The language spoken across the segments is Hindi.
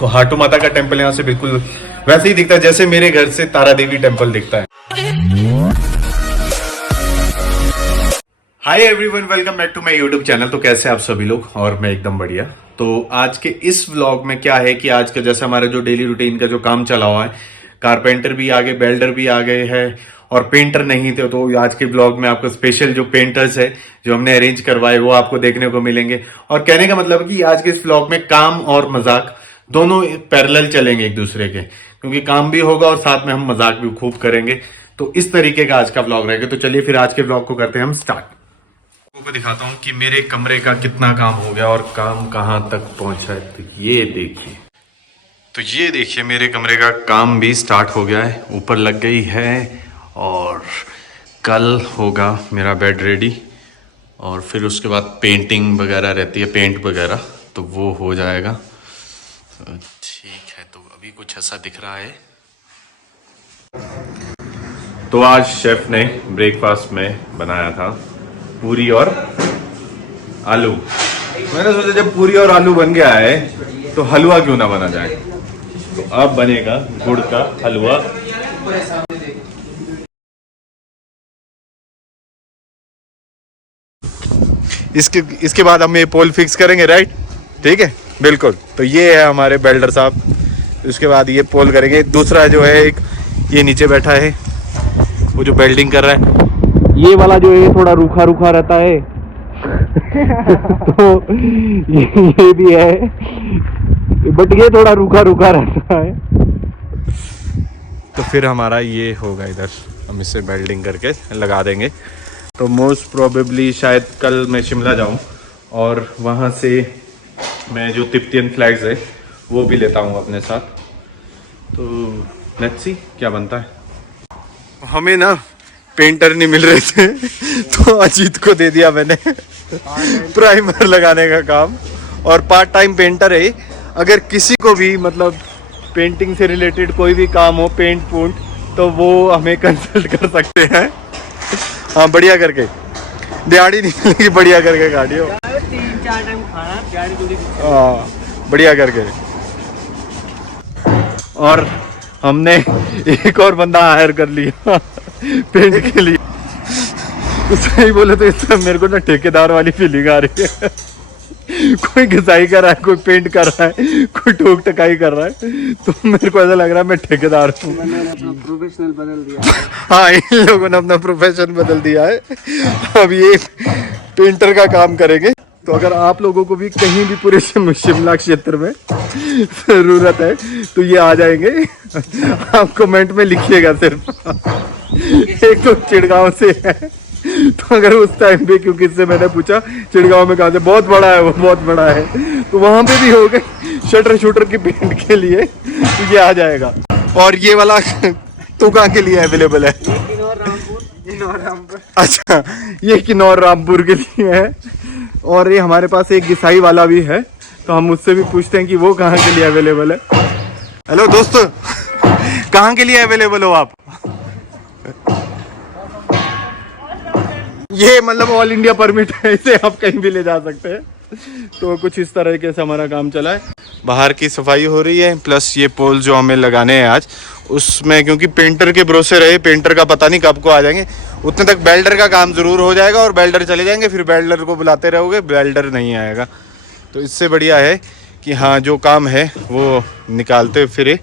तो हाटू माता का टेम्पल यहाँ से बिल्कुल वैसे ही दिखता है जैसे मेरे घर से तारा देवी टेम्पल दिखता है। Hi everyone, welcome back to my YouTube channel. तो कैसे आप सभी लोग? और मैं एकदम बढ़िया। तो आज के इस व्लॉग में क्या है कि आज का जैसे हमारा जो डेली रूटीन का जो काम चला हुआ है, कारपेंटर भी आ गए, बेल्डर भी आ गए हैं और पेंटर नहीं थे। तो आज के ब्लॉग में आपको स्पेशल जो पेंटर्स है जो हमने अरेंज करवाए वो आपको देखने को मिलेंगे। और कहने का मतलब कि आज के इस व्लॉग में काम और मजाक दोनों पैरेलल चलेंगे एक दूसरे के, क्योंकि काम भी होगा और साथ में हम मजाक भी खूब करेंगे। तो इस तरीके का आज का व्लॉग रहेगा। तो चलिए फिर आज के व्लॉग को करते हैं हम स्टार्ट। को दिखाता हूं कि मेरे कमरे का कितना काम हो गया और काम कहां तक पहुंचा है। तो ये देखिए मेरे कमरे का काम भी स्टार्ट हो गया है, ऊपर लग गई है और कल होगा मेरा बेड रेडी। और फिर उसके बाद पेंटिंग वगैरह रहती है, पेंट वगैरह, तो वो हो जाएगा। ठीक है, तो अभी कुछ ऐसा दिख रहा है। तो आज शेफ ने ब्रेकफास्ट में बनाया था पूरी और आलू। मैंने सोचा जब पूरी और आलू बन गया है तो हलवा क्यों ना बना जाए। तो अब बनेगा गुड़ का हलवा। इसके बाद हम ये पोल फिक्स करेंगे, राइट? ठीक है, बिल्कुल। तो ये है हमारे बेल्डर साहब। उसके बाद ये पोल करेंगे। दूसरा जो है एक ये नीचे बैठा है, वो जो वेल्डिंग कर रहा है, ये वाला जो है थोड़ा रूखा रूखा रहता है तो ये भी है, बट ये थोड़ा रूखा रूखा रहता है। तो फिर हमारा ये होगा इधर, हम इसे वेल्डिंग करके लगा देंगे। तो मोस्ट प्रोबेबली शायद कल मैं शिमला जाऊं और वहां से मैं जो तिब्बतियन फ्लैग्स है वो भी लेता हूं अपने साथ। तो लेट्स सी क्या बनता है। हमें ना पेंटर नहीं मिल रहे थे तो अजीत को दे दिया मैंने प्राइमर लगाने का काम। और पार्ट टाइम पेंटर है। अगर किसी को भी मतलब पेंटिंग से रिलेटेड कोई भी काम हो, पेंट पूंट, तो वो हमें कंसल्ट कर सकते हैं। हाँ, बढ़िया करके दिहाड़ी नहीं मिलेगी, बढ़िया करके गाड़ियों 3-4 टाइम खाना, हाँ बढ़िया करके। और हमने एक और बंदा हायर कर लिया पेंट के लिए। तो सही बोले तो इसमें मेरे को ना ठेकेदार वाली फीलिंग आ रही है। कोई घिसाई कर रहा है, कोई पेंट कर रहा है, कोई ठोक टकाई कर रहा है, तो मेरे को ऐसा लग रहा है मैं ठेकेदार हूँ। अपना प्रोफेशनल बदल दिया है। हाँ, इन लोगों ने अपना प्रोफेशन बदल दिया है। अब ये पेंटर का काम करेंगे। तो अगर आप लोगों को भी कहीं भी पूरे शिमला क्षेत्र में जरूरत है तो ये आ जाएंगे। आप कमेंट में लिखिएगा सिर्फ। एक तो चिड़गांव से है, तो अगर उस टाइम पे, क्योंकि इससे मैंने पूछा चिड़गांव में कहाँ से, बहुत बड़ा है वो, बहुत बड़ा है, तो वहां पे भी हो गए शटर शूटर की पेंट के लिए, तो ये आ जाएगा। और ये वाला तो कहाँ के लिए अवेलेबल है? अच्छा, ये किन्नौर रामपुर के लिए है। और ये हमारे पास एक घिसाई वाला भी है, तो हम उससे भी पूछते हैं कि वो कहाँ के लिए अवेलेबल है। हेलो दोस्तों, कहाँ के लिए अवेलेबल हो आप? ये मतलब ऑल इंडिया परमिट है, इसे आप कहीं भी ले जा सकते हैं। तो कुछ इस तरीके से हमारा काम चला है। बाहर की सफाई हो रही है, प्लस ये पोल जो हमें लगाने हैं आज, उसमें क्योंकि पेंटर के भरोसे रहे, पेंटर का पता नहीं कब को आ जाएंगे, उतने तक बेल्डर का काम जरूर हो जाएगा। और बेल्डर चले जाएंगे, फिर बेल्डर को बुलाते रहोगे, बेल्डर नहीं आएगा। तो इससे बढ़िया है कि हाँ, जो काम है वो निकालते फिरे,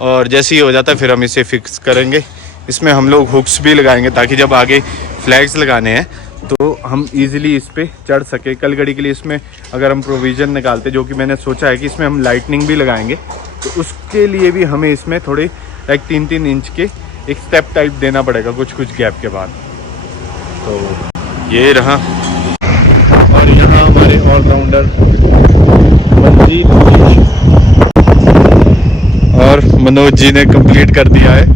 और जैसे ही हो जाता है फिर हम इसे फिक्स करेंगे। इसमें हम लोग हुक्स भी लगाएंगे ताकि जब आगे फ्लैग्स लगाने हैं तो हम इजीली इस पे चढ़ सके। कल घड़ी के लिए इसमें अगर हम प्रोविज़न निकालते, जो कि मैंने सोचा है कि इसमें हम लाइटनिंग भी लगाएंगे, तो उसके लिए भी हमें इसमें थोड़े लाइक 3-3 इंच के एक स्टेप टाइप देना पड़ेगा कुछ गैप के बाद। तो ये रहा। और यहाँ हमारे ऑलराउंडर मंजीत और मनोज जी ने कंप्लीट कर दिया है।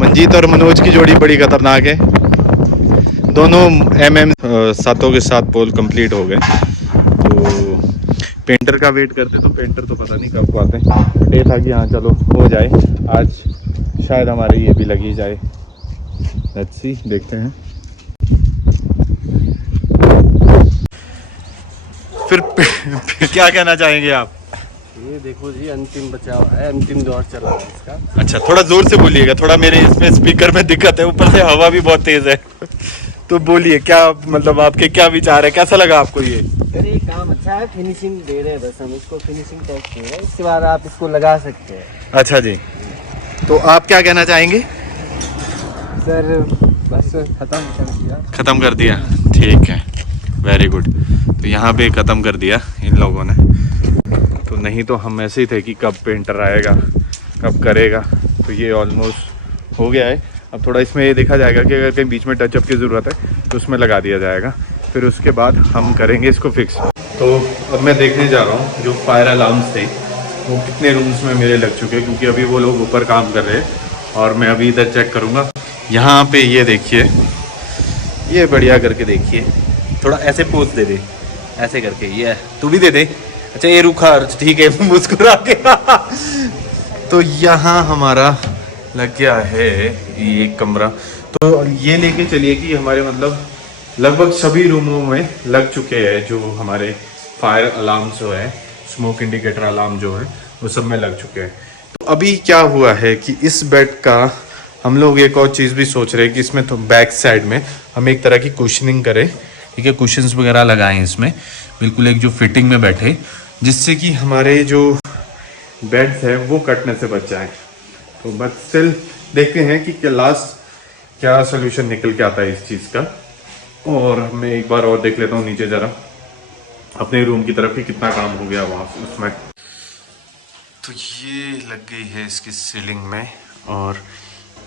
मंजीत और मनोज की जोड़ी बड़ी खतरनाक है। दोनों सातों के साथ पोल कंप्लीट हो गए। तो पेंटर का वेट करते, तो पेंटर तो पता नहीं कब को आते हैं। ये था कि हाँ चलो हो जाए आज, शायद हमारे ये भी लगी जाए। लेट्स सी, देखते हैं। फिर क्या कहना चाहेंगे आप? ये देखो जी, अंतिम बचाव है, अंतिम दौर चल रहा है इसका। अच्छा, थोड़ा जोर से बोलिएगा, थोड़ा मेरे इसमें स्पीकर में दिक्कत है, ऊपर से हवा भी बहुत तेज है। तो बोलिए क्या मतलब आपके क्या विचार है, कैसा लगा आपको ये? सर ये काम अच्छा है, फिनिशिंग दे रहे हैं, बस हम इसको फिनिशिंग टच दे रहे हैं, इसके बाद आप इसको लगा सकते हैं। अच्छा जी, तो आप क्या कहना चाहेंगे? सर बस खत्म कर दिया, ठीक है, वेरी गुड। तो यहाँ पे ख़त्म कर दिया इन लोगों ने, तो नहीं तो हम ऐसे ही थे कि कब पेंटर आएगा, कब करेगा। तो ये ऑलमोस्ट हो गया है। अब थोड़ा इसमें ये देखा जाएगा कि अगर कहीं बीच में टचअप की ज़रूरत है तो उसमें लगा दिया जाएगा, फिर उसके बाद हम करेंगे इसको फिक्स। तो अब मैं देखने जा रहा हूँ जो फायर अलार्म्स थे वो कितने रूम्स में मेरे लग चुके हैं, क्योंकि अभी वो लोग ऊपर काम कर रहे हैं और मैं अभी इधर चेक करूँगा। यहाँ पे ये देखिए, ये बढ़िया करके देखिए, थोड़ा ऐसे पोज दे दे, ऐसे करके, ये तू भी दे दे। अच्छा ये रुखा, ठीक है, मुस्कुरा के। तो यहाँ हमारा लग गया है ये कमरा। तो ये लेके चलिए कि हमारे मतलब लगभग सभी रूमों में लग चुके हैं जो हमारे फायर अलार्म जो है, स्मोक इंडिकेटर अलार्म जो है, वो सब में लग चुके हैं। तो अभी क्या हुआ है कि इस बेड का हम लोग एक और चीज़ भी सोच रहे हैं कि इसमें तो बैक साइड में हम एक तरह की कुशनिंग करें, ठीक है, कुशन्स वगैरह लगाएं इसमें, बिल्कुल एक जो फिटिंग में बैठे, जिससे कि हमारे जो बेड्स है वो कटने से बच जाए। तो बट स्टिल देखते हैं कि क्या सोल्यूशन निकल के आता है इस चीज़ का। और मैं एक बार और देख लेता हूँ नीचे ज़रा अपने रूम की तरफ कि कितना काम हो गया वहाँ उसमें। तो ये लग गई है इसकी सीलिंग में, और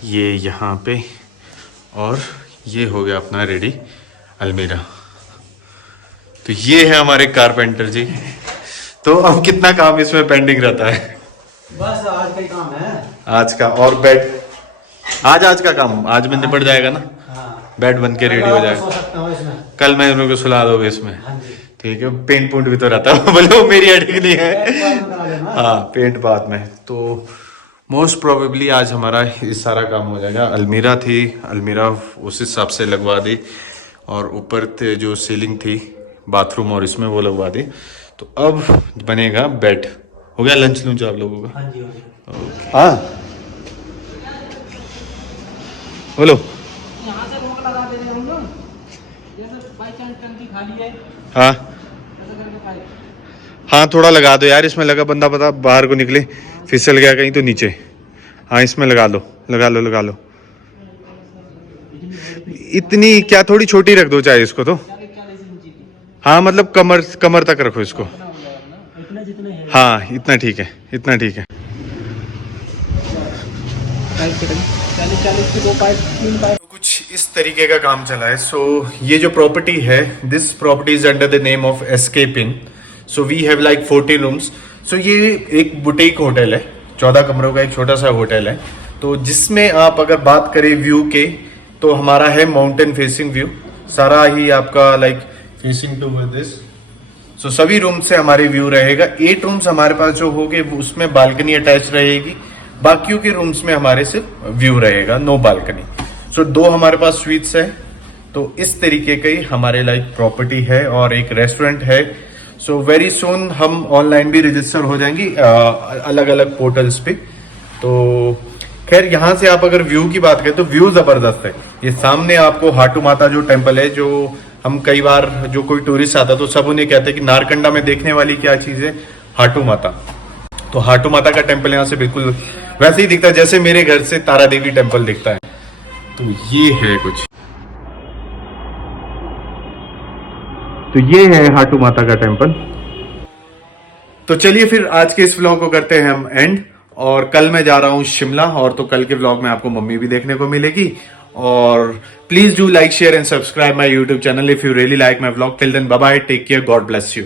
ये यहाँ पे, और ये हो गया अपना रेडी अलमीरा। तो ये है हमारे कारपेंटर जी। तो अब कितना काम इसमें पेंडिंग रहता है? बस आज का ही काम है, आज का। और बेड आज का काम आज में निपट जाएगा ना? हाँ। बेड बन के रेडी हो जाएगा। कल मैं उनको सुला दोगे इसमें? हाँ जी। ठीक है, पेंट पूंट भी तो रहता है, बोले वो मेरी अटक नहीं है। हाँ, पेंट बाद में। तो मोस्ट प्रोबेबली आज हमारा ये सारा काम हो जाएगा। अलमीरा थी, अलमीरा उस हिसाब से लगवा दी, और ऊपर थे जो सीलिंग थी बाथरूम और इसमें वो लगवा दी। तो अब बनेगा बेड। हो गया लंच लूंच आप लोगों का? हाँ जी, हाँ। हाँ बोलो। यहाँ से रोक लगा दे रहे हम लोग, जैसे बाई चांस टंकी खाली है, हाँ ऐसा करके पाइप। हाँ, थोड़ा लगा दो यार, इसमें लगा बंदा पता बाहर को निकले, फिसल गया कहीं तो नीचे। हाँ इसमें लगा लो, लगा लो, लगा लो। इतनी क्या, थोड़ी छोटी रख दो चाहे इसको तो। हाँ मतलब कमर तक रखो इसको। हाँ इतना ठीक है, इतना ठीक है। कुछ इस तरीके का काम चला है। सो ये जो प्रॉपर्टी है, this property is under the name of Escape Inn. So we have like 14 rooms. So ये एक बुटीक होटल है, 14 कमरों का एक छोटा सा होटल है। तो जिसमें आप अगर बात करें व्यू के, तो हमारा है माउंटेन फेसिंग व्यू, सारा ही आपका लाइक फेसिंग टूवर्ड दिस। सो सभी रूम से हमारे व्यू रहेगा। 8 रूम्स हमारे पास जो होंगे उसमें बालकनी अटैच रहेगी, बाकियों के रूम्स में हमारे सिर्फ व्यू रहेगा, नो बालकनी। सो 2 हमारे पास स्वीट्स है। तो इस तरीके की हमारे लाइक प्रॉपर्टी है, और एक रेस्टोरेंट है। सो वेरी सून हम ऑनलाइन भी रजिस्टर हो जाएंगी अलग अलग पोर्टल्स पे। तो खैर यहाँ से आप अगर व्यू की बात करें तो व्यू जबरदस्त है। ये सामने आपको हाटू माता जो टेम्पल है, जो हम कई बार जो कोई टूरिस्ट आता तो सब उन्हें कहते हैं कि नारकंडा में देखने वाली क्या चीज है, हाटू माता। तो हाटू माता का टेम्पल यहाँ से बिल्कुल वैसे ही दिखता है जैसे मेरे घर से तारा देवी टेम्पल दिखता है। तो ये है कुछ, तो ये है हाटू माता का टेम्पल। तो चलिए फिर आज के इस व्लॉग को करते हैं हम एंड, और कल मैं जा रहा हूँ शिमला, और तो कल के व्लॉग में आपको मम्मी भी देखने को मिलेगी। और please do like, share and subscribe my YouTube channel if you really like my vlog. Till then bye bye, take care, God bless you.